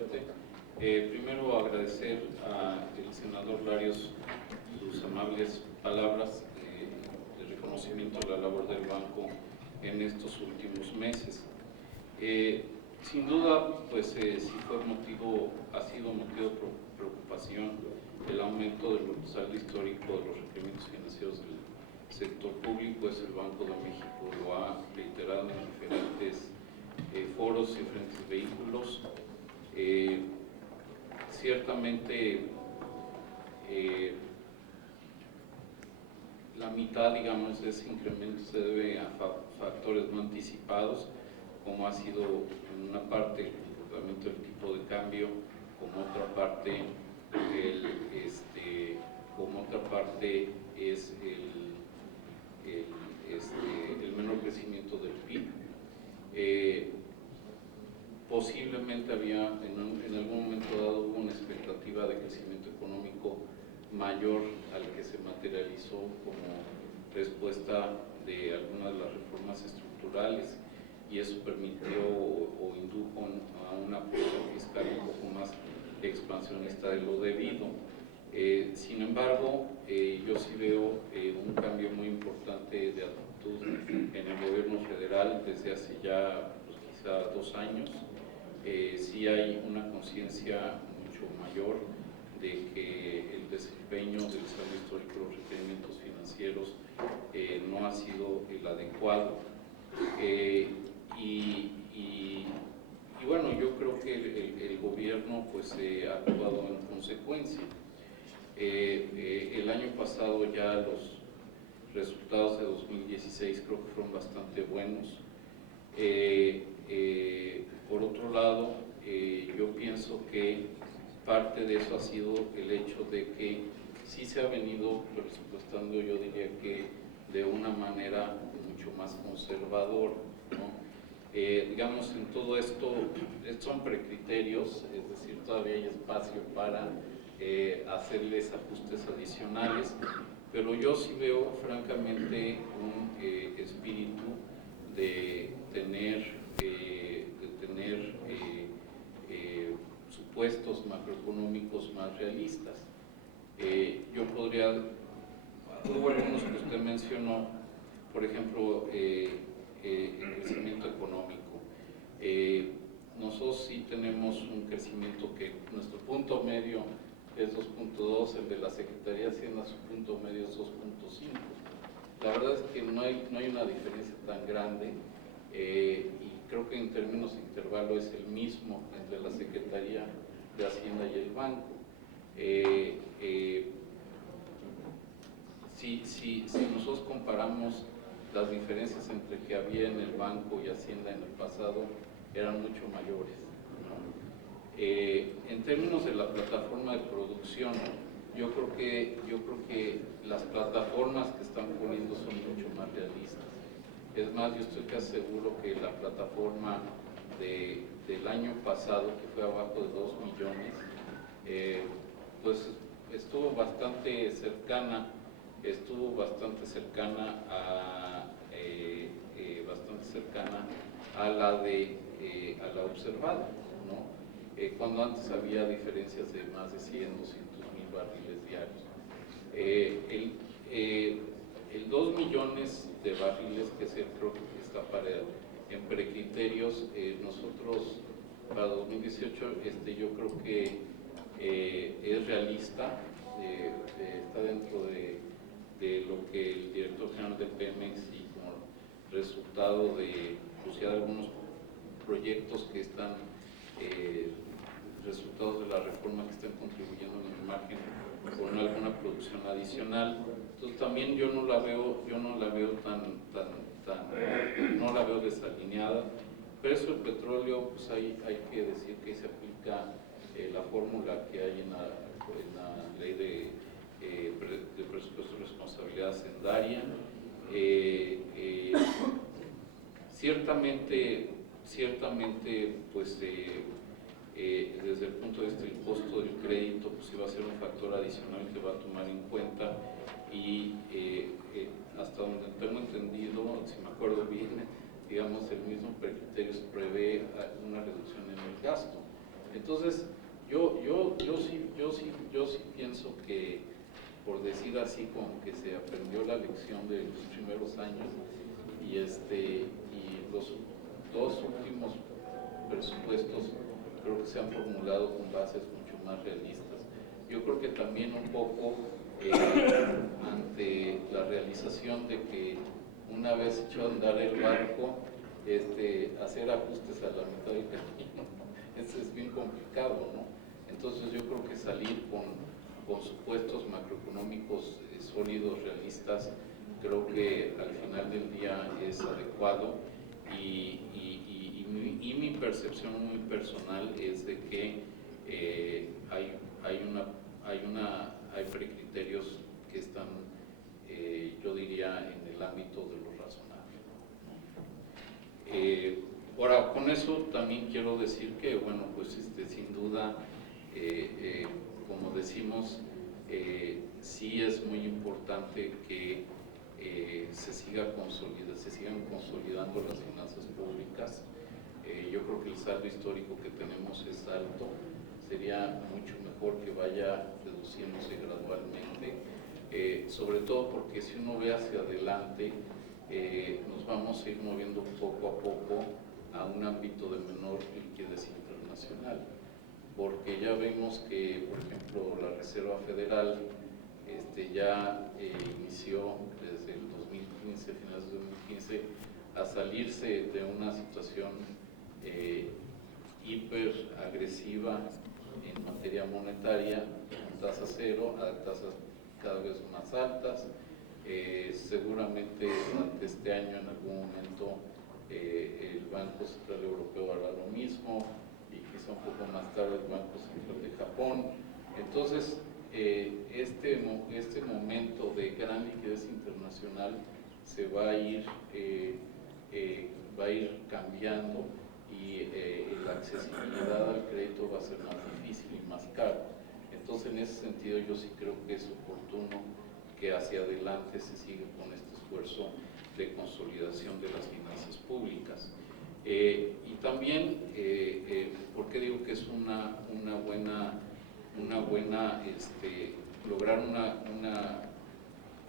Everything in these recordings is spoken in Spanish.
presidente. Primero agradecer al senador Larios sus amables palabras de reconocimiento a la labor del banco en estos últimos meses. Sin duda, pues sí ha sido motivo de preocupación el aumento del saldo histórico de los requerimientos financieros del sector público. El Banco de México lo ha reiterado en diferentes foros y diferentes vehículos. Ciertamente la mitad, digamos, de ese incremento se debe a factores no anticipados, como ha sido en una parte el comportamiento del tipo de cambio, como otra parte es el menor crecimiento del PIB. Posiblemente había en algún momento dado una expectativa de crecimiento económico mayor al que se materializó como respuesta de algunas de las reformas estructurales, y eso permitió o indujo a una política fiscal un poco más expansionista de lo debido. Sin embargo, yo sí veo un cambio muy importante de actitud en el gobierno federal desde hace ya quizá 2 años. Sí hay una conciencia mucho mayor de que el desempeño del saldo histórico de los requerimientos financieros no ha sido el adecuado. Y bueno, yo creo que el gobierno pues ha actuado en consecuencia. El año pasado ya los resultados de 2016 creo que fueron bastante buenos. Por otro lado, yo pienso que parte de eso ha sido el hecho de que sí se ha venido presupuestando, yo diría que de una manera mucho más conservadora, ¿no? Digamos, en todo esto son precriterios, es decir, todavía hay espacio para hacerles ajustes adicionales, pero yo sí veo francamente un espíritu de tener supuestos macroeconómicos más realistas. Hubo algunos que usted mencionó, por ejemplo, el crecimiento económico. Nosotros sí tenemos un crecimiento que nuestro punto medio es 2.2, el de la Secretaría de Hacienda su punto medio es 2.5. La verdad es que no hay una diferencia tan grande, y creo que en términos de intervalo es el mismo entre la Secretaría de Hacienda y el banco. Si nosotros comparamos las diferencias entre que había en el banco y Hacienda en el pasado, eran mucho mayores, ¿no? En términos de la plataforma de producción, yo creo que las plataformas que están poniendo son mucho más realistas. Es más, yo estoy casi seguro que la plataforma del año pasado, que fue abajo de 2 millones, pues estuvo bastante cercana a la observada, ¿no? Cuando antes había diferencias de más de 100, 200 mil barriles diarios. El 2 millones de barriles, que creo que está en precriterios, nosotros para 2018 yo creo que es realista, está dentro de lo que el director general de Pemex, y como resultado de algunos proyectos que están resultados de la reforma, que están contribuyendo en el margen con alguna producción adicional. Entonces también yo no la veo no la veo desalineada. Precio del petróleo, pues hay que decir que se aplica la fórmula que hay en la ley de presupuesto y responsabilidad hacendaria. Ciertamente, pues desde el punto de vista del costo del crédito, pues iba a ser un factor adicional que va a tomar en cuenta, y hasta donde tengo entendido, si me acuerdo bien, digamos, el mismo criterio prevé una reducción en el gasto. Entonces, yo sí pienso que, por decir así, como que se aprendió la lección de los primeros años y los dos últimos presupuestos creo que se han formulado con bases mucho más realistas. Yo creo que también un poco ante la realización de que una vez echó a andar el barco, hacer ajustes a la mitad del camino, eso es bien complicado, ¿no? Entonces yo creo que salir con supuestos macroeconómicos sólidos, realistas, creo que al final del día es adecuado y mi percepción muy personal es de que hay precriterios que están, yo diría, en el ámbito de lo razonable. Ahora, con eso también quiero decir que, bueno, pues sin duda, como decimos, sí es muy importante que se sigan consolidando las finanzas públicas. Yo creo que el saldo histórico que tenemos es alto, sería mucho mejor que vaya reduciéndose gradualmente, sobre todo porque si uno ve hacia adelante, nos vamos a ir moviendo poco a poco a un ámbito de menor liquidez internacional, porque ya vemos que, por ejemplo, la Reserva Federal ya inició desde el 2015, finales de 2015, a salirse de una situación hiperagresiva en materia monetaria, con tasa cero a tasas cada vez más altas. Seguramente durante este año, en algún momento, el Banco Central Europeo hará lo mismo, y quizá un poco más tarde el Banco Central de Japón. Entonces, este momento de gran liquidez internacional se va a ir cambiando, y la accesibilidad al crédito va a ser más difícil y más caro. Entonces, en ese sentido, yo sí creo que es oportuno que hacia adelante se siga con este esfuerzo de consolidación de las finanzas públicas. Y también, ¿por qué digo que es una buena lograr una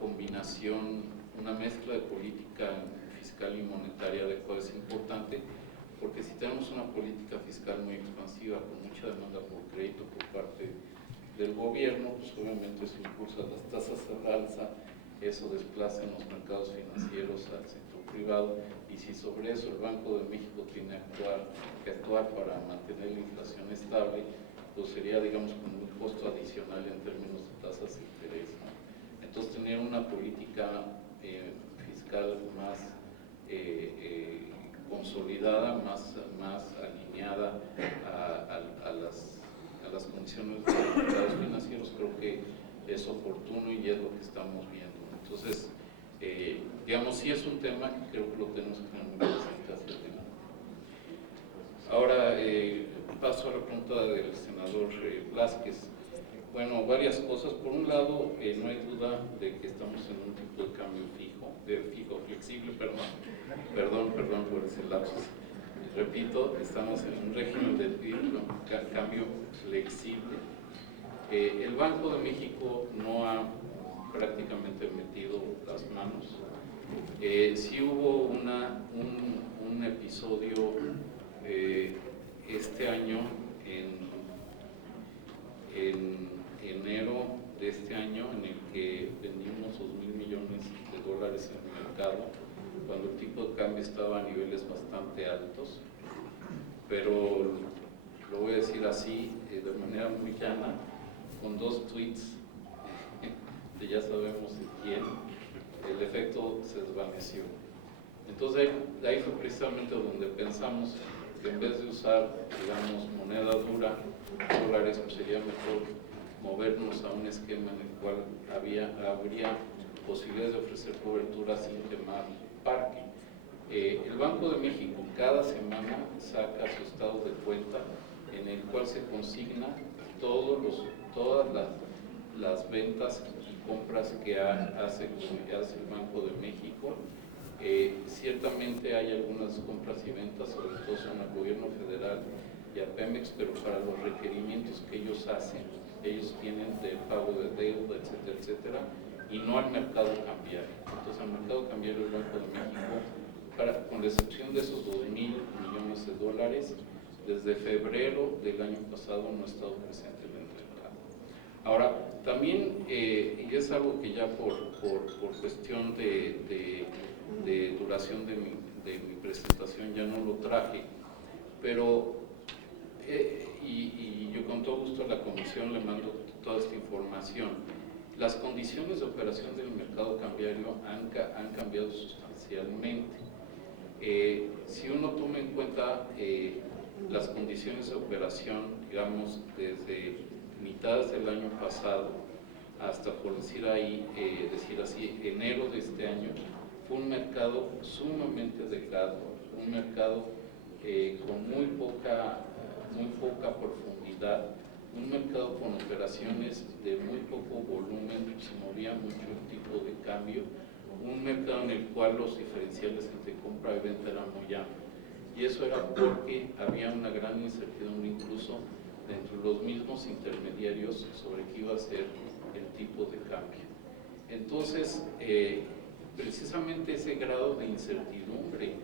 combinación, una mezcla de política fiscal y monetaria adecuada? Es importante, porque si tenemos una política fiscal muy expansiva, con mucha demanda por crédito por parte del gobierno, pues obviamente eso impulsa las tasas al alza, eso desplaza en los mercados financieros al sector privado, y si sobre eso el Banco de México tiene que actuar para mantener la inflación estable, pues sería, digamos, como un costo adicional en términos de tasas de interés, ¿no? Entonces, tener una política fiscal más consolidada, más alineada a las condiciones de los mercados financieros, creo que es oportuno y es lo que estamos viendo. Entonces, digamos, sí es un tema que creo que lo tenemos que tener muy presente hacia adelante. Ahora, paso a la pregunta del senador Blázquez. Bueno, varias cosas. Por un lado, no hay duda de que estamos en un tipo de cambio flexible, perdón por ese lapsus. Repito, estamos en un régimen de cambio flexible. El Banco de México no ha prácticamente metido las manos. Sí hubo un episodio este año, en enero de este año, en el que vendimos 2,000 millones de dólares en el mercado, cuando el tipo de cambio estaba a niveles bastante altos, pero lo voy a decir así, de manera muy llana, con 2 tweets que ya sabemos de quién, el efecto se desvaneció. Entonces, de ahí fue precisamente donde pensamos que en vez de usar, digamos, moneda dura, dólares, pues sería mejor movernos a un esquema en el cual habría posibilidades de ofrecer cobertura sin quemar parque. El Banco de México cada semana saca su estado de cuenta, en el cual se consigna todas las ventas y compras que hace el Banco de México. Ciertamente hay algunas compras y ventas, sobre todo son al gobierno federal, y a Pemex, pero para los requerimientos que ellos hacen, ellos tienen de pago de deuda, etcétera, etcétera, y no al mercado cambiario. Entonces, al mercado cambiario del Banco de México, con la excepción de esos 2.000 millones de dólares, desde febrero del año pasado no ha estado presente en el mercado. Ahora, también, y es algo que ya por cuestión de duración de mi presentación ya no lo traje, pero, y yo con todo gusto a la comisión le mando toda esta información. Las condiciones de operación del mercado cambiario han cambiado sustancialmente. Si uno toma en cuenta las condiciones de operación, digamos, desde mitades del año pasado hasta, por decir así, enero de este año, fue un mercado sumamente delgado, un mercado con muy poca profundidad, un mercado con operaciones de muy poco volumen, se movía mucho el tipo de cambio, un mercado en el cual los diferenciales entre compra y venta eran muy amplios. Y eso era porque había una gran incertidumbre incluso dentro de los mismos intermediarios sobre qué iba a ser el tipo de cambio. Entonces, precisamente ese grado de incertidumbre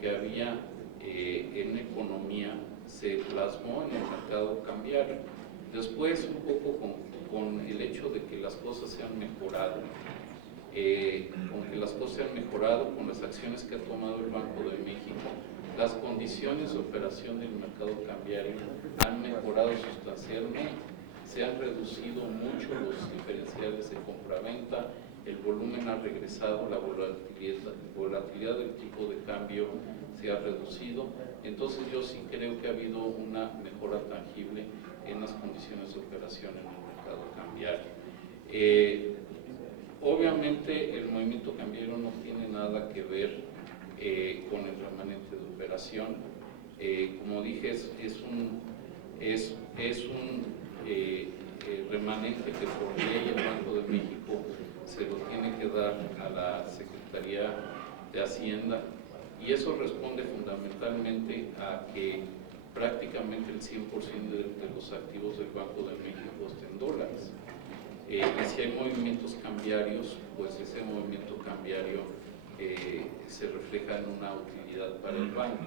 que había en la economía se plasmó en el mercado cambiario. Después, un poco con el hecho de que las cosas se han mejorado, con las acciones que ha tomado el Banco de México, las condiciones de operación del mercado cambiario han mejorado sustancialmente. Se han reducido mucho los diferenciales de compra-venta, el volumen ha regresado, la volatilidad del tipo de cambio se ha reducido. Entonces yo sí creo que ha habido una mejora tangible en las condiciones de operación en el mercado cambiario. Obviamente el movimiento cambiario no tiene nada que ver con el remanente de operación. Como dije, es un remanente que por ley el Banco de México se lo tiene que dar a la Secretaría de Hacienda, y eso responde fundamentalmente a que prácticamente el 100% de los activos del Banco de México estén en dólares. Y si hay movimientos cambiarios, pues ese movimiento cambiario se refleja en una utilidad para el banco.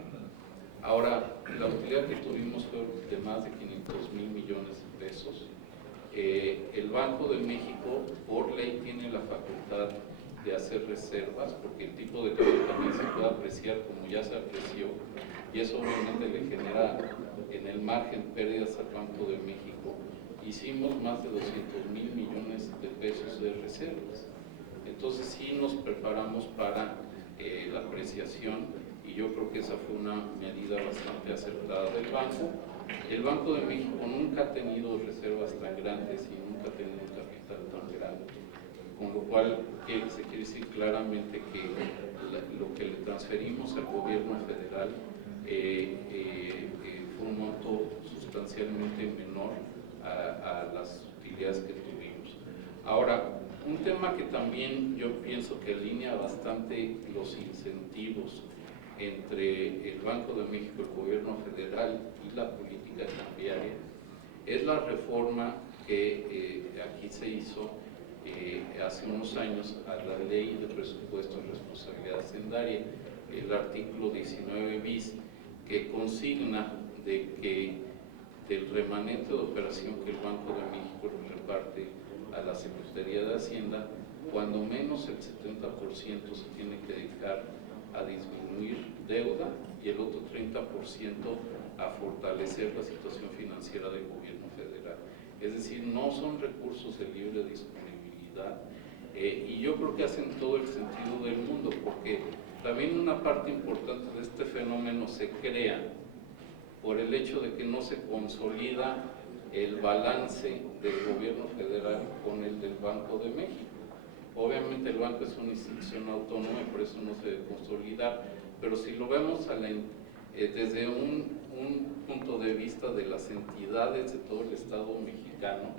Ahora, la utilidad que tuvimos fue de más de 500,000 millones de pesos. El Banco de México, por ley, tiene la facultad de hacer reservas, porque el tipo de cambio también se puede apreciar como ya se apreció, y eso obviamente le genera en el margen pérdidas al Banco de México. Hicimos más de 200,000 millones de pesos de reservas. Entonces sí nos preparamos para la apreciación, y yo creo que esa fue una medida bastante acertada del banco. El Banco de México nunca ha tenido reservas tan grandes y nunca ha tenido un capital tan grande, con lo cual se quiere decir claramente que lo que le transferimos al gobierno federal fue un monto sustancialmente menor a las utilidades que tuvimos. Ahora, un tema que también yo pienso que alinea bastante los incentivos entre el Banco de México, el gobierno federal y la política cambiaria es la reforma que aquí se hizo hace unos años a la Ley de Presupuesto y Responsabilidad Hacendaria, el artículo 19 bis, que consigna de que del remanente de operación que el Banco de México le reparte a la Secretaría de Hacienda, cuando menos el 70% se tiene que dedicar a disminuir deuda y el otro 30% a fortalecer la situación financiera del gobierno federal. Es decir, no son recursos de libre disponibilidad, y yo creo que hacen todo el sentido del mundo, porque también una parte importante de este fenómeno se crea por el hecho de que no se consolida el balance del gobierno federal con el del Banco de México. Obviamente el banco es una institución autónoma y por eso no se debe consolidar, pero si lo vemos desde un punto de vista de las entidades de todo el Estado mexicano,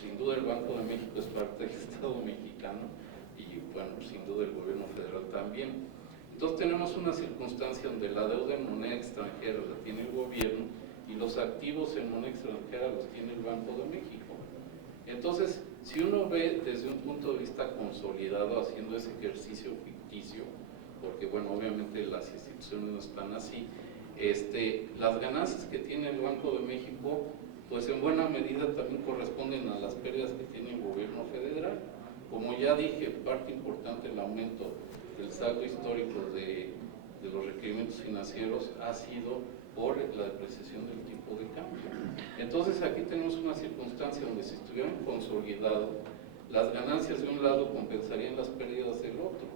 sin duda el Banco de México es parte del Estado mexicano y bueno, sin duda el gobierno federal también. Entonces tenemos una circunstancia donde la deuda en moneda extranjera la tiene el gobierno y los activos en moneda extranjera los tiene el Banco de México. Entonces, si uno ve desde un punto de vista consolidado haciendo ese ejercicio ficticio, porque bueno, obviamente las instituciones no están así, las ganancias que tiene el Banco de México, pues en buena medida también corresponden a las pérdidas que tiene el gobierno federal. Como ya dije, parte importante del aumento del saldo histórico de los requerimientos financieros ha sido por la depreciación del tipo de cambio. Entonces aquí tenemos una circunstancia donde si estuvieran consolidados, las ganancias de un lado compensarían las pérdidas del otro.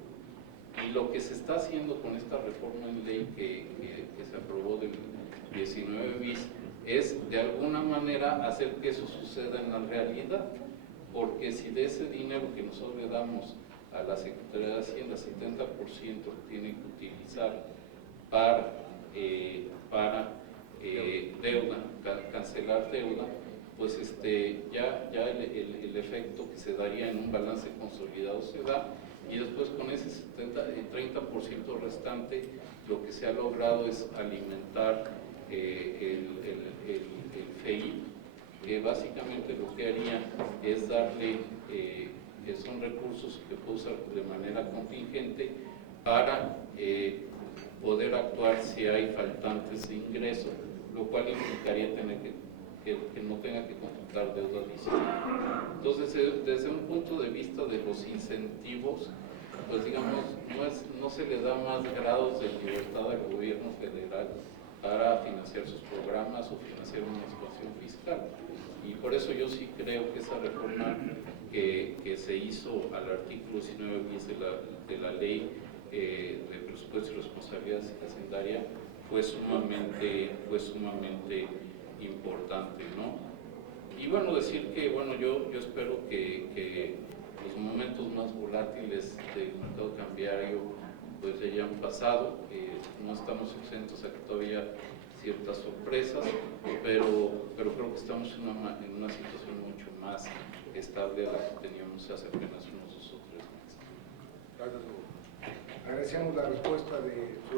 Y lo que se está haciendo con esta reforma en ley que se aprobó del 19 bis es de alguna manera hacer que eso suceda en la realidad, porque si de ese dinero que nosotros le damos a la Secretaría de Hacienda, 70% tiene que utilizar para deuda, cancelar deuda, pues ya el efecto que se daría en un balance consolidado se da, y después con ese 30% restante lo que se ha logrado es alimentar el FEI, que básicamente lo que haría es darle, son recursos que puede usar de manera contingente para poder actuar si hay faltantes de ingreso, lo cual implicaría tener que no tenga que computar deuda adicional. Entonces, desde un punto de vista de los incentivos, pues digamos, no se le da más grados de libertad al gobierno federal para financiar sus programas o financiar una expansión fiscal. Y por eso yo sí creo que esa reforma que se hizo al artículo 19 bis de la ley de presupuesto y responsabilidad hacendaria fue sumamente importante, ¿no? Y bueno, decir que bueno, yo espero que los momentos más volátiles del mercado cambiario pues ya hayan pasado, no estamos exentos a que todavía ciertas sorpresas, pero creo que estamos en una situación mucho más estable de la que teníamos hace apenas unos 2 o 3 meses. Gracias. Agradecemos la respuesta de